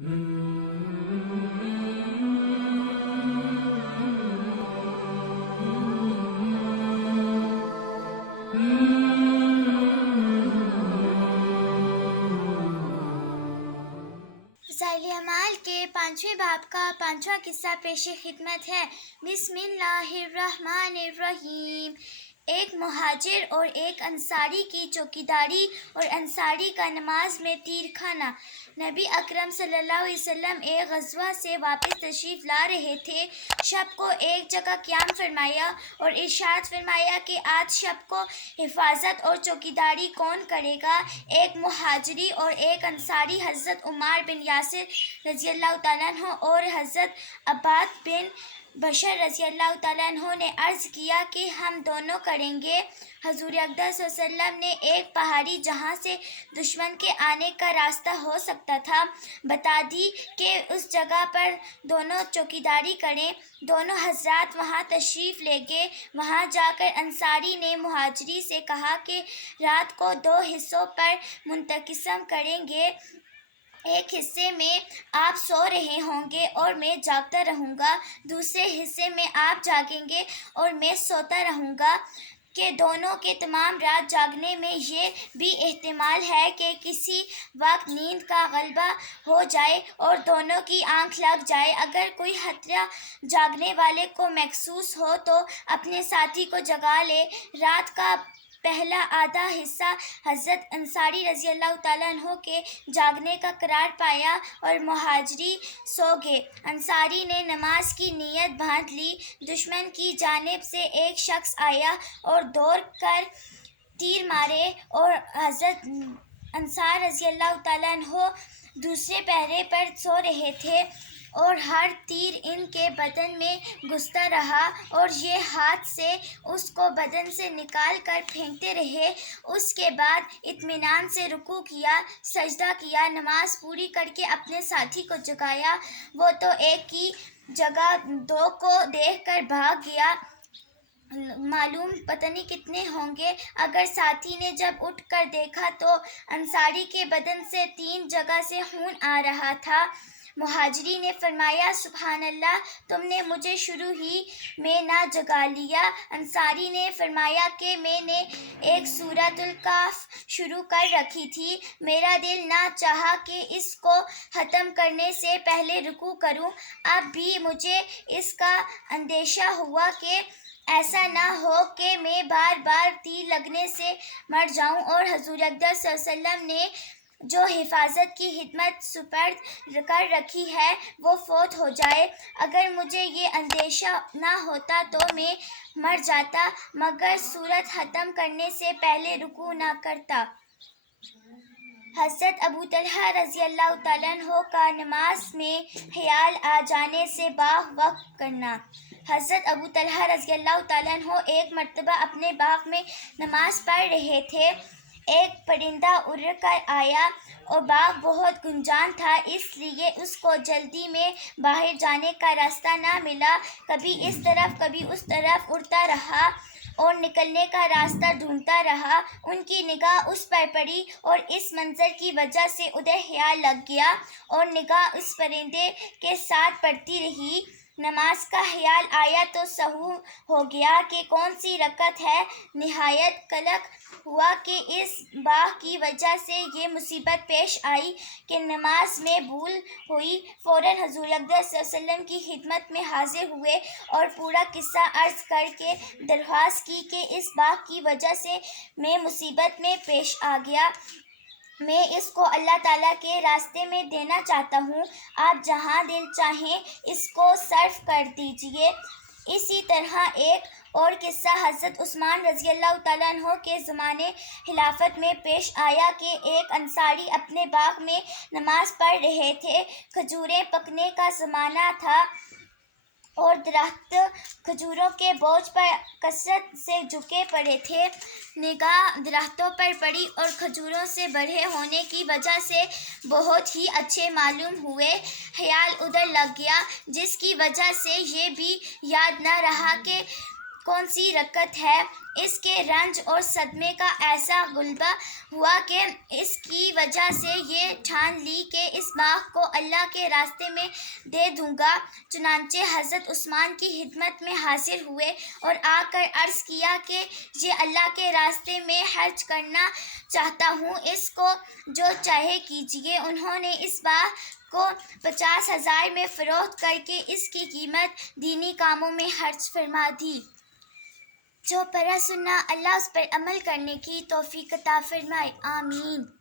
फ़ज़ाइल अमाल के 5वें बाब का 5वां किस्सा पेश खिदमत है। बिस्मिल्लाहिर्रहमानिर्रहीम। एक मुहाजिर और एक अंसारी की चौकीदारी और अंसारी का नमाज में तीर खाना। नबी अकरम सल्लल्लाहु अलैहि वसल्लम एक ग़ज़वा से वापस तशरीफ़ ला रहे थे। शब को एक जगह क़याम फरमाया और इरशाद फरमाया कि आज शब को हिफाजत और चौकीदारी कौन करेगा। एक मुहाजिरी और एक अंसारी हज़रत उमार बिन यासिर रज़ियल्लाहु ताला अन्हु और हज़रत अब्बाद बिन बशर रज़ियल्लाहु ताला अन्हु ने अर्ज़ किया कि हम दोनों करेंगे। हज़ूर अक़दस सल्लल्लाहु अलैहि वसल्लम ने एक पहाड़ी जहाँ से दुश्मन के आने का रास्ता हो सकता था बता दी कि उस जगह पर दोनों चौकीदारी करें। दोनों हज़रात वहाँ तशरीफ़ ले गए। वहाँ जाकर अंसारी ने मुहाजिरी से कहा कि रात को 2 हिस्सों पर मुंतक़िसम करेंगे। एक हिस्से में आप सो रहे होंगे और मैं जागता रहूँगा, दूसरे हिस्से में आप जागेंगे और मैं सोता रहूँगा। कि दोनों के तमाम रात जागने में ये भी एहतिमाल है कि किसी वक्त नींद का गलबा हो जाए और दोनों की आंख लग जाए। अगर कोई खतरा जागने वाले को महसूस हो तो अपने साथी को जगा ले। रात का पहला आधा हिस्सा हज़रत अंसारी रज़ियल्लाहु ताला अन्हु के जागने का करार पाया और मुहाजिरी सो गए। अंसारी ने नमाज की नीयत बांध ली। दुश्मन की जानिब से एक शख्स आया और दौड़ कर तीर मारे और हज़रत अंसार रज़ियल्लाहु ताला अन्हु दूसरे पहरे पर सो रहे थे और हर तीर इनके बदन में घुसता रहा और ये हाथ से उसको बदन से निकाल कर फेंकते रहे। उसके बाद इत्मीनान से रुकू किया, सजदा किया, नमाज पूरी करके अपने साथी को जगाया। वो तो एक की जगह 2 को देखकर भाग गया। मालूम पता नहीं कितने होंगे। अगर साथी ने जब उठ कर देखा तो अंसारी के बदन से 3 जगह से खून आ रहा था। मुहाजिरी ने फरमाया, सुभान अल्लाह, तुमने मुझे शुरू ही में ना जगा लिया। अंसारी ने फरमाया कि मैंने एक सूरतुल काफ शुरू कर रखी थी। मेरा दिल ना चाहा कि इसको ख़त्म करने से पहले रुकू करूं। अब भी मुझे इसका अंदेशा हुआ कि ऐसा ना हो कि मैं बार बार तीर लगने से मर जाऊं और हज़ूर अक़दस सल्लल्लाहु अलैहि वसल्लम ने जो हिफाजत की खिदमत सुपर्द कर रखी है वो फौत हो जाए। अगर मुझे ये अंदेशा ना होता तो मैं मर जाता, मगर सूरत ख़त्म करने से पहले रुकू ना करता। हज़रत अबू तलहा रज़ियल्लाहु ताला अन्हु का नमाज में ख्याल आ जाने से बाग वक़्फ़ करना। हज़रत अबू तलहा रज़ियल्लाहु ताला अन्हु एक मर्तबा अपने बाग में नमाज पढ़ रहे थे। एक परिंदा उड़ कर आया और बाग बहुत गुंजान था, इसलिए उसको जल्दी में बाहर जाने का रास्ता ना मिला। कभी इस तरफ कभी उस तरफ उड़ता रहा और निकलने का रास्ता ढूंढता रहा। उनकी निगाह उस पर पड़ी और इस मंजर की वजह से उधर ख्याल लग गया और निगाह उस परिंदे के साथ पड़ती रही। नमाज का ख्याल आया तो सहू हो गया कि कौन सी रकत है। निहायत कलक हुआ कि इस बाग की वजह से ये मुसीबत पेश आई कि नमाज में भूल हुई। फ़ौरन हज़ूर अक़दस सल्लल्लाहु अलैहि वसल्लम की खिदमत में हाजिर हुए और पूरा किस्सा अर्ज़ करके दरख्वास्त की कि इस बाग की वजह से मैं मुसीबत में पेश आ गया। मैं इसको अल्लाह ताला के रास्ते में देना चाहता हूँ। आप जहाँ दिल चाहें इसको सर्फ कर दीजिए। इसी तरह एक और किस्सा हज़रत उस्मान रज़ियल्लाहु ताला अन्हु के ज़माने खिलाफत में पेश आया कि एक अंसारी अपने बाग में नमाज पढ़ रहे थे। खजूरें पकने का ज़माना था और दरख्त खजूरों के बोझ पर कसरत से झुके पड़े थे। निगाह दरख्तों पर पड़ी और खजूरों से बड़े होने की वजह से बहुत ही अच्छे मालूम हुए। ख्याल उधर लग गया, जिसकी वजह से ये भी याद न रहा कि کون سی رکعت ہے۔ اس کے رنج اور صدمے کا ایسا غلبہ ہوا کہ اس کی وجہ سے یہ ٹھان لی کہ اس باغ کو اللہ کے راستے میں دے دوں گا۔ چنانچہ حضرت عثمان کی خدمت میں حاضر ہوئے اور آ کر عرض کیا کہ یہ اللہ کے راستے میں خرچ کرنا چاہتا ہوں، اس کو جو چاہے کیجیے۔ انہوں نے اس باغ کو 50,000 میں فروخت کر کے اس کی قیمت دینی کاموں میں خرچ فرما دی۔ جو پڑھا سنا اللہ اس پر عمل کرنے کی توفیق عطا فرمائے، آمین۔